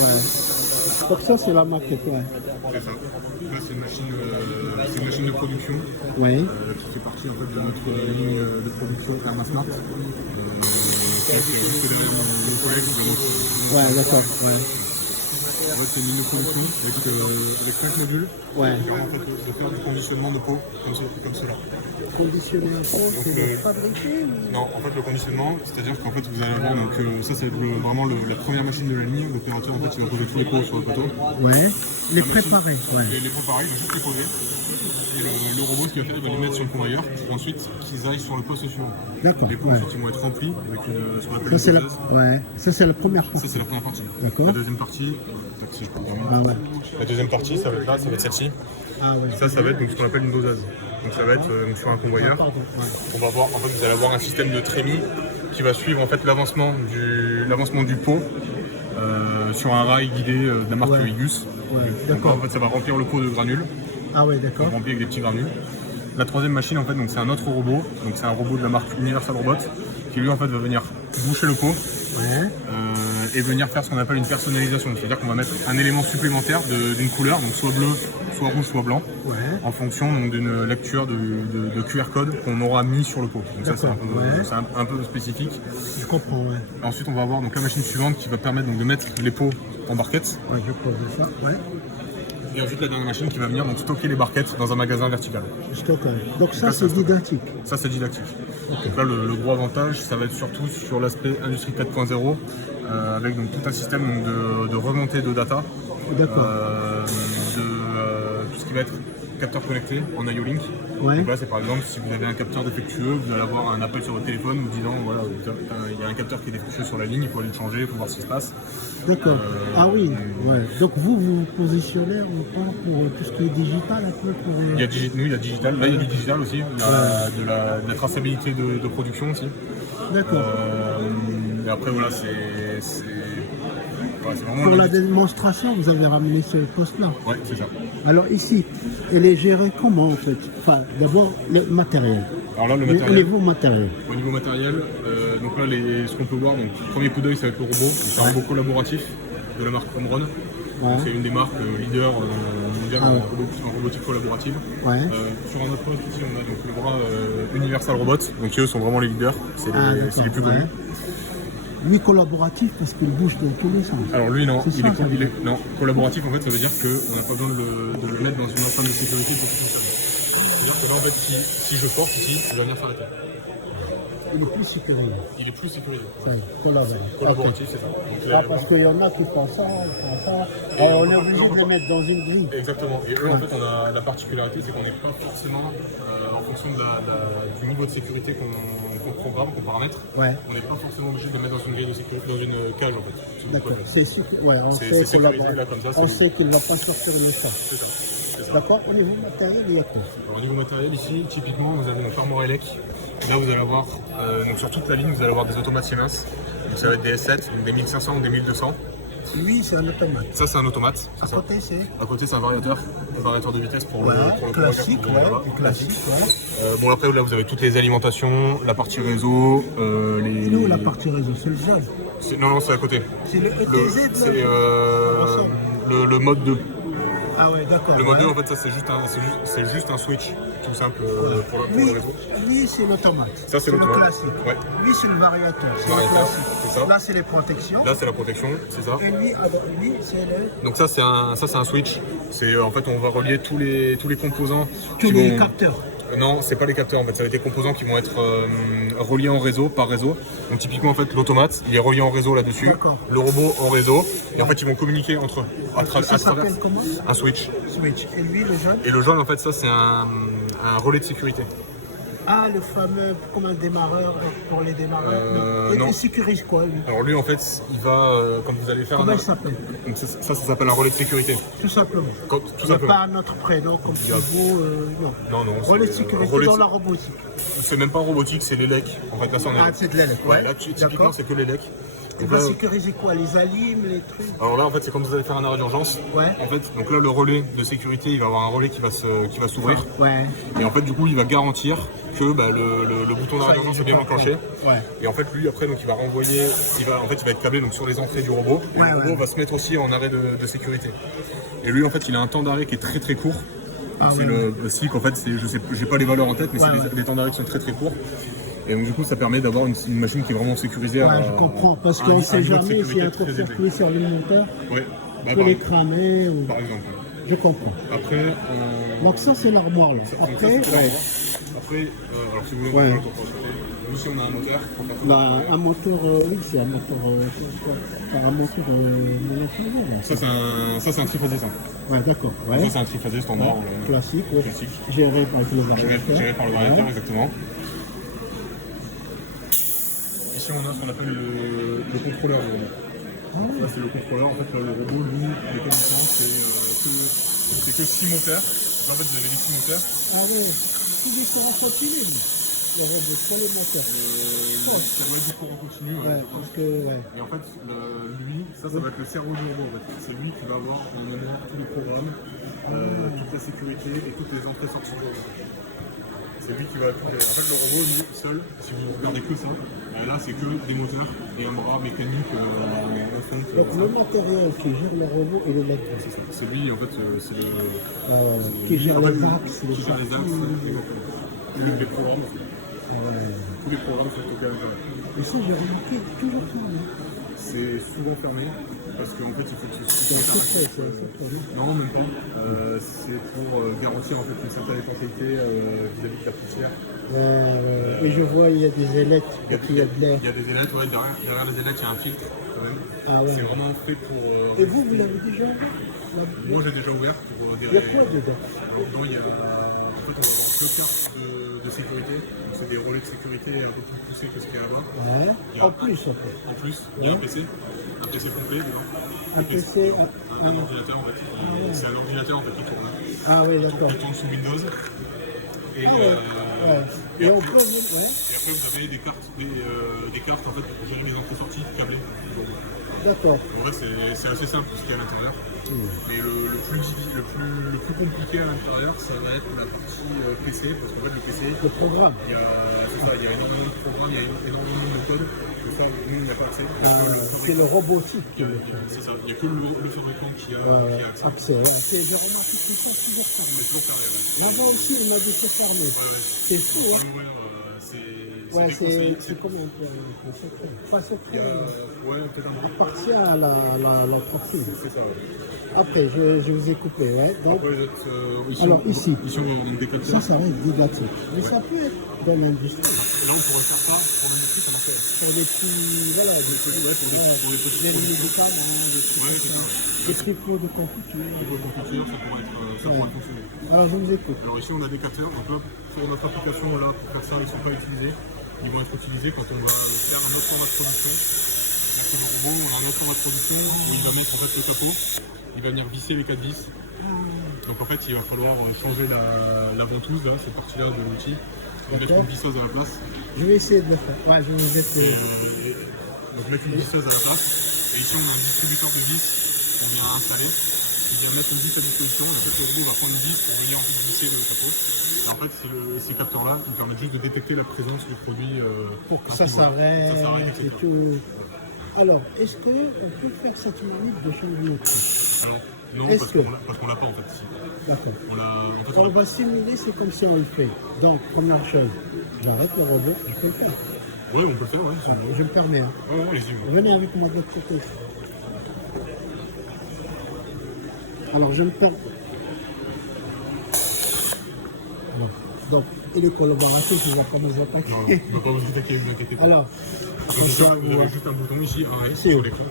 Ouais. Donc ça, c'est la maquette, ouais. C'est ça. Là, c'est une machine de production Oui. qui fait partie en fait, de notre ligne de production Thermasmart. Qui est juste derrière mon collègue qui va montrer. Ouais, d'accord. Ouais. En fait, c'est une ligne de production avec 5 modules. Ouais. Qui permet en fait, de faire du conditionnement de peau comme cela. Conditionner un peu, c'est fabriqué ou... Non, en fait, le conditionnement, c'est-à-dire qu'en fait, vous allez avoir, donc, ça, c'est vraiment la première machine de la ligne. L'opérateur, en fait, il va poser tous les pots sur le poteau. Ouais. Les préparer, ouais. Les préparer, il va juste les poser. Et le robot, ce qu'il va faire, il va les mettre sur le convoyeur pour ensuite qu'ils aillent sur le poste suivant. D'accord. Les pots, Ouais. ensuite, ils vont être remplis avec ce qu'on appelle Ça, c'est une la... doseuse. Ouais. Ça, c'est la première Ça, partie. c'est la première partie. D'accord. La deuxième partie, si je peux me permettre. Ah ouais. La deuxième partie, ça va être là, ça va être celle-ci. Ah ouais. Ça va être donc, ce qu'on appelle une doseuse. Donc ça va être donc, sur un convoyeur. Pardon, ouais. On va voir, en fait, vous allez avoir un système de trémie qui va suivre en fait l'avancement du pot sur un rail guidé de la marque Igus. Ouais, Donc, d'accord. en fait, ça va remplir le pot de granules, Ah ouais, d'accord. rempli avec des petits granules. La troisième machine, en fait, donc c'est un autre robot. Donc c'est un robot de la marque Universal Robot qui lui en fait va venir boucher le pot. Ouais. Et venir faire ce qu'on appelle une personnalisation, c'est-à-dire qu'on va mettre un élément supplémentaire d'une couleur, donc soit bleu, soit rouge, soit blanc, Ouais. en fonction d'une lecture de QR code qu'on aura mis sur le pot. Donc ça c'est un peu spécifique. Je comprends, ouais. Ensuite on va avoir donc la machine suivante qui va permettre donc, de mettre les pots en barquette. Ouais, je pose ça, ouais. Et ensuite la dernière machine qui va venir donc, stocker les barquettes dans un magasin vertical. Stockage. Donc ça, c'est didactique. Ça c'est didactique. Donc là le gros avantage ça va être surtout sur l'aspect industrie 4.0 avec donc, tout un système de remontée de data. D'accord. Tout ce qui va être capteur connecté en IO-Link. Ouais. Donc là c'est par exemple si vous avez un capteur défectueux, vous allez avoir un appel sur votre téléphone vous disant voilà il y a un capteur qui est défectueux sur la ligne, il faut aller le changer, il faut voir ce qui se passe. D'accord. Ah oui, ouais. Donc vous vous positionnez encore pour tout ce qui est digital un peu pour... Il y a digital, là il y a du digital aussi, il y a de la traçabilité de production aussi. D'accord. Et après voilà c'est vraiment Pour la démonstration, vous avez ramené ce poste-là. Ouais, c'est ça. Alors ici, elle est gérée comment en fait? Enfin, d'abord le matériel. Alors là le Au matériel. niveau matériel. Au niveau matériel, donc là ce qu'on peut voir, donc premier coup d'œil ça va être le robot, c'est un robot collaboratif de la marque Omron. Ouais. C'est une des marques leaders mondiales en robotique collaborative. Ouais. Sur un autre poste ici on a donc le bras Universal Robot, donc eux sont vraiment les leaders, c'est les plus connus. Lui collaboratif parce qu'il bouge dans tous les sens. Alors lui non, C'est ça, ça veut dire. non, collaboratif en fait ça veut dire qu'on n'a pas besoin de le mettre dans une enceinte de sécurité pour qu'il fonctionne. C'est-à-dire que là en fait si je force ici, il va venir s'arrêter. Il est plus supérieur. Il est plus sécurisé. Ça, Collaboratif, c'est ça. Donc, parce qu'il y en a qui font ça, ils font ça. Alors on est obligé de les mettre dans une grille. Exactement. Et eux, en fait, on a la particularité, c'est qu'on n'est pas forcément, en fonction du niveau de sécurité qu'on programme, qu'on paramètre, on n'est pas forcément obligé de le mettre dans une grille de sécurité, dans une cage en fait. D'accord. C'est ouais, on sait sécurisé là comme ça. on sait qu'il ne va pas sortir le sang. C'est ça. D'accord. Au niveau matériel, il y a quoi? Au niveau matériel, ici, typiquement, vous avez notre armoire élec. Là, vous allez avoir, donc sur toute la ligne, vous allez avoir des automates Siemens. Donc ça va être des S7, donc des 1500 ou des 1200. Lui, c'est un automate. Ça, c'est un automate. À côté, c'est À côté, c'est un variateur de vitesse pour le classique, classique. Bon, après, là, vous avez toutes les alimentations, la partie réseau, Et nous, la partie réseau, c'est le gel. Non, c'est à côté. C'est le ETZ, C'est le mode 2. Ah ouais, d'accord. Le mode 2, en fait, ça, c'est juste un switch, tout simple, pour le réseau. Lui, c'est l'automate. Ça, c'est le l'automate. classique. Ouais. Lui, c'est le variateur. C'est le Variateur, classique. c'est ça. Là, c'est les protections. Là, c'est la protection, c'est ça. Et lui, c'est le... Donc ça, c'est un switch. C'est en fait, on va relier tous les composants. Tous les capteurs. Non, c'est pas les capteurs en fait, ça va être des composants qui vont être reliés en réseau, par réseau. Donc typiquement en fait l'automate, il est relié en réseau là-dessus, le robot en réseau, et en fait ils vont communiquer entre eux à travers comment? un switch. Et lui, le jaune? Et le jaune en fait ça c'est un relais de sécurité. Ah, le fameux, comme un démarreur pour les démarreurs. Non. Il sécurise quoi, lui? Alors lui en fait, il va, quand vous allez faire Comment il s'appelle? Donc ça s'appelle un relais de sécurité. Tout simplement. Tout simplement. Pas notre prénom comme vous, non. Non. Relais de sécurité dans la robotique. C'est même pas robotique, c'est l'élec. En fait là, c'est de l'élec. Ouais, là typiquement c'est que l'élec. Tu vas sécuriser quoi? Les alimes, les trucs? Alors là, en fait, c'est comme vous allez faire un arrêt d'urgence. Ouais. En fait, donc là, le relais de sécurité, il va avoir un relais qui va s'ouvrir. Ouais. Et en fait, du coup, il va garantir que le bouton d'arrêt d'urgence est bien enclenché. Ouais. Et en fait, lui, après, donc, il va renvoyer, il va être câblé donc, sur les entrées du robot. Et le robot va se mettre aussi en arrêt de sécurité. Et lui, en fait, il a un temps d'arrêt qui est très très court. C'est le SIC, en fait, j'ai pas les valeurs en tête, mais c'est des temps d'arrêt qui sont très très courts. Et donc du coup ça permet d'avoir une machine qui est vraiment sécurisée. Je comprends, parce qu'on ne sait jamais s'il y a un court-circuit sur l'élémentaire. Oui. On peut les cramer. Ou... Par exemple. Je comprends. Après. Donc ça c'est l'armoire là. Après, alors si vous voulez, nous ici on a un moteur. Un moteur, oui c'est un moteur. Un moteur ça c'est un triphasé ça. Ouais d'accord. Ouais. Ça c'est un triphasé standard. Classique. Géré par le variateur. Géré par le variateur exactement. Ici on a ce qu'on appelle le contrôleur. Là c'est le contrôleur, en fait le robot lui, mécaniquement c'est que 6 moteurs. En fait vous avez les 6 moteurs. Ah oui, tout est sur un continu. Le robot sur les moteurs. Ça doit être du cours en continu. Parce que, Et en fait lui, ça va être le cerveau du robot en fait. C'est lui qui va avoir tous les programmes, toute la sécurité et toutes les entrées-sorties du robot. C'est lui qui va tout gérer. En fait, le robot, lui, seul, si vous regardez que ça, là, c'est que des moteurs et un bras mécanique en fond. Donc, le matériel qui gère le robot et le lecteur. C'est lui, en fait, c'est le. Qui gère les axes. Qui gère les axes, exactement. Les programmes. Tous les programmes sont stockés à l'intérieur. Et ça, j'ai remarqué, toujours fermé. C'est souvent fermé, parce qu'en fait, il faut que ce soit. Non, même pas. C'est pour garantir en fait une certaine étanchéité vis-à-vis de la poussière. Et je vois, il y a des ailettes. Il y a des ailettes, derrière les ailettes, il y a un filtre quand même. C'est vraiment fait pour. Et vous l'avez déjà ouvert? Moi, j'ai déjà ouvert pour Il y a quoi dedans? Dedans, il y a. En fait, on va avoir 2 cartes de sécurité. Donc, c'est des relais de sécurité un peu plus poussés que ce qu'il y a là-bas. En plus, en fait. En plus, il y a un PC complet. Un PC, un ordinateur en fait. C'est un ordinateur en fait qui tourne. Ah oui, d'accord. Il tourne sous Windows. Et, et après, vous avez des cartes en fait pour gérer les entrées-sorties câblées. D'accord. En vrai, c'est assez simple ce qu'il y a à l'intérieur. Mais le plus compliqué à l'intérieur, ça va être la partie PC, parce qu'en fait le PC. Le programme. Il y a énormément de programmes, il y a énormément de code. Que ça, nous, on n'a pas accès. C'est le robotique. C'est ça. Il n'y a que le fabricant qui a accès. J'ai remarqué que ça, c'est toujours fermé. Là-bas aussi, on a des choses fermées. C'est fou, hein. C'est combien de secret? Pas secret. Peut-être un peu. Appartient à l'entreprise. C'est ça, Après, je vous ai coupé, Donc, après, alors ici, on a des décateurs. ça reste dégaté. Mais ça peut être dans l'industrie. Là, on pourrait faire ça pour l'industrie, comment faire? Pour les petits, pour les petits médicaments, des trucs de confiture. Ça pourrait fonctionner. Alors, je vous écoute. Alors ici, on a des capteurs. Donc là, pour notre application, là, pour faire ça, ils ne sont pas utilisés. Ils vont être utilisés quand on va faire un autre format de production. Donc, sur le robot, on a un autre format de production où il va mettre en fait le capot. Il va venir visser les 4 vis. Donc en fait, il va falloir changer la ventouse, là, cette partie-là de l'outil. On va mettre une visseuse à la place. Je vais essayer de le faire. Ouais, je vais vous essayer. Donc mettre une visseuse à la place. Et ici, on a un distributeur de vis qu'on vient installer. Il vient mettre une vis à disposition. Et en fait, le robot va prendre une vis pour venir visser le capot. Et en fait, ces capteurs-là, ils permettent juste de détecter la présence du produit. Pour que ça s'arrête et tout. Alors, est-ce qu'on peut faire cette manip de changer de prix? Alors, non, parce qu'on l'a pas en fait ici. D'accord. On va simuler, c'est comme si on le fait. Donc, première chose, j'arrête le robot, je peux le faire. Oui, on peut le faire, oui. Je me permets. Venez avec moi de l'autre côté. Alors, je me permets. Donc, et le collaborateur, je ne vais pas nous attaquer. Non, on ne va pas vous attaquer, ne vous inquiétez pas. Alors, vous avez juste un bouton ici, arrêt, sur l'écran.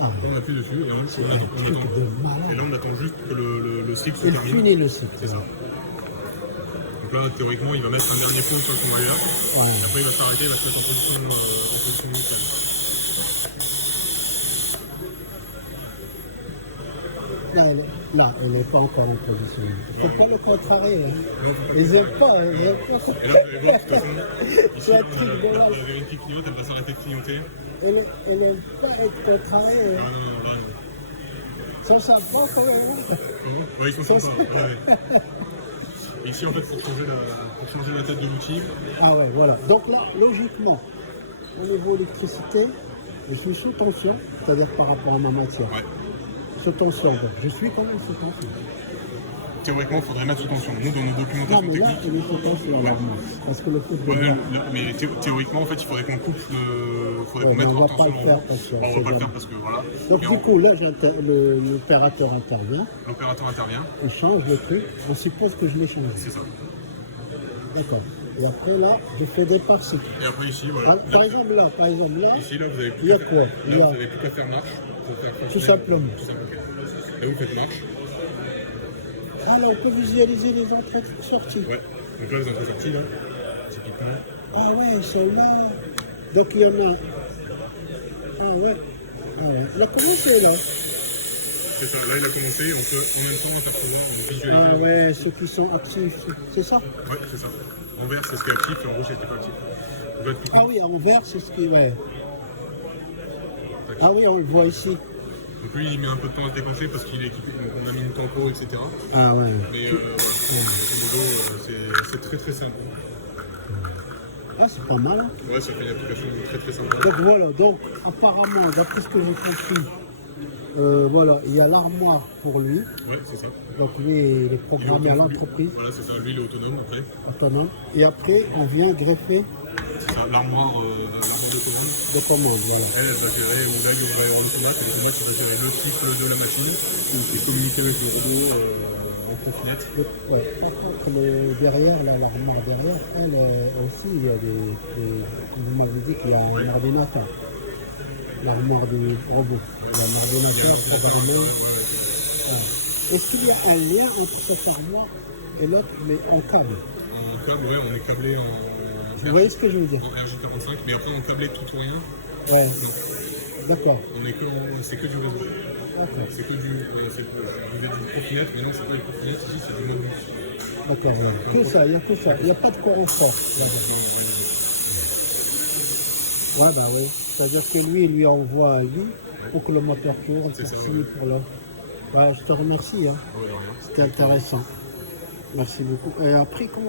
On appuie dessus et là on attend juste que le cycle se termine. Finit le cycle. C'est ça. Donc là théoriquement il va mettre un dernier point sur le convoyeur. Et après il va s'arrêter, il va se mettre en position initiale. Là, elle n'est pas encore en position. Il ne faut pas le contrarier. Ils n'aiment pas. Et là, vous allez voir, de toute façon, ici, la vérité clignote, elle va s'arrêter de clignoter. elle aime pas être contrariée. Ah, Hein. non, non, Ça sympa quand même. Hein. ouais, ils sont sympas. Ouais. Et ici, en fait, pour changer la tête de l'outil. Ah ouais, voilà. Donc là, logiquement, au niveau électricité, je suis sous tension, c'est-à-dire par rapport à ma matière. Ouais. Sous tension, donc je suis quand même sous tension. Théoriquement, il faudrait mettre sous tension. Nous, dans nos Non, documentations mais là, techniques. il est sous tension, là, parce que le foot de Ouais, moi. mais théoriquement, en fait, il faudrait qu'on coupe le. Faudrait Ouais, qu'on mais mette on va hors pas tension. le faire parce que On c'est va pas le bon. faire parce que voilà. Donc Et du coup, là, l'opérateur intervient, l'opérateur intervient. il change le truc, on suppose que je l'ai changé. C'est ça. D'accord. Et après, là, je fais des parties. Et après, ici, voilà. Par exemple, là, Ici, là, vous avez il y a quoi? Il y a vous avez plus qu'à faire marche. Pour faire tout simplement. Tout simplement. Là, vous faites marche. Ah, là, on peut visualiser les entrées et sorties. Ouais. Donc là, vous entrez sortie, là. Typiquement. Ah ouais, celle-là. Donc il y en a. Ah ouais. Ah ouais. Il a commencé là. C'est ça. Là, il a commencé. On peut en même temps apercevoir, on visualise. Ah ouais, ceux qui sont actifs. C'est ça? Ouais, c'est ça. En vert, c'est ce qui est actif et en rouge, c'est ce qui est pas actif. On va être plus Ah oui, en vert, c'est ce qui. Ouais. Ah oui, on le voit ici. Donc lui, il met un peu de temps à se décoincer parce qu'il est équipé, donc on a mis une tempo, etc. Ah ouais. Mais c'est très très simple. Ah, c'est pas mal. Hein. Ouais, ça fait une application très très simple. Donc voilà, donc apparemment, d'après ce que j'ai compris, voilà, il y a l'armoire pour lui. Ouais, c'est ça. Donc lui, il est programmé à l'entreprise, Voilà, c'est ça. Lui, il est autonome après. autonome. Et après, on vient greffer C'est ça, l'armoire de commande. des commandes. Voilà. Elle va gérer, ou là, il va y avoir l'automate, et l'automate, il va gérer le cycle de la machine, et communiquer avec le robot en confinette. Ouais. Par contre, derrière, là, l'armoire derrière, elle aussi, il y a vous m'avez dit qu'il y a un ordinateur. L'armoire du robot. Il y a un ordinateur programmé. Voilà. Est-ce qu'il y a un lien entre cette armoire et l'autre, mais en câble? En câble, ouais, on est câblé en Vous voyez ce que je veux dire? RJ45, mais après on câblé tout ou rien. Ouais. Non. D'accord. C'est que du réseau. D'accord. C'est que du. Du profinette, mais non, c'est pas du profinette, ici c'est du mobile. D'accord, ouais. Que ça, il n'y a que ça. Il n'y a pas de courant fort là-bas. Ouais, bah oui. C'est-à-dire que lui, il lui envoie à lui pour que le moteur tourne, C'est pour ça, ci, ouais. pour là. Bah, je te remercie. Hein. Ouais, de rien. C'était intéressant. Merci beaucoup. Et après, comment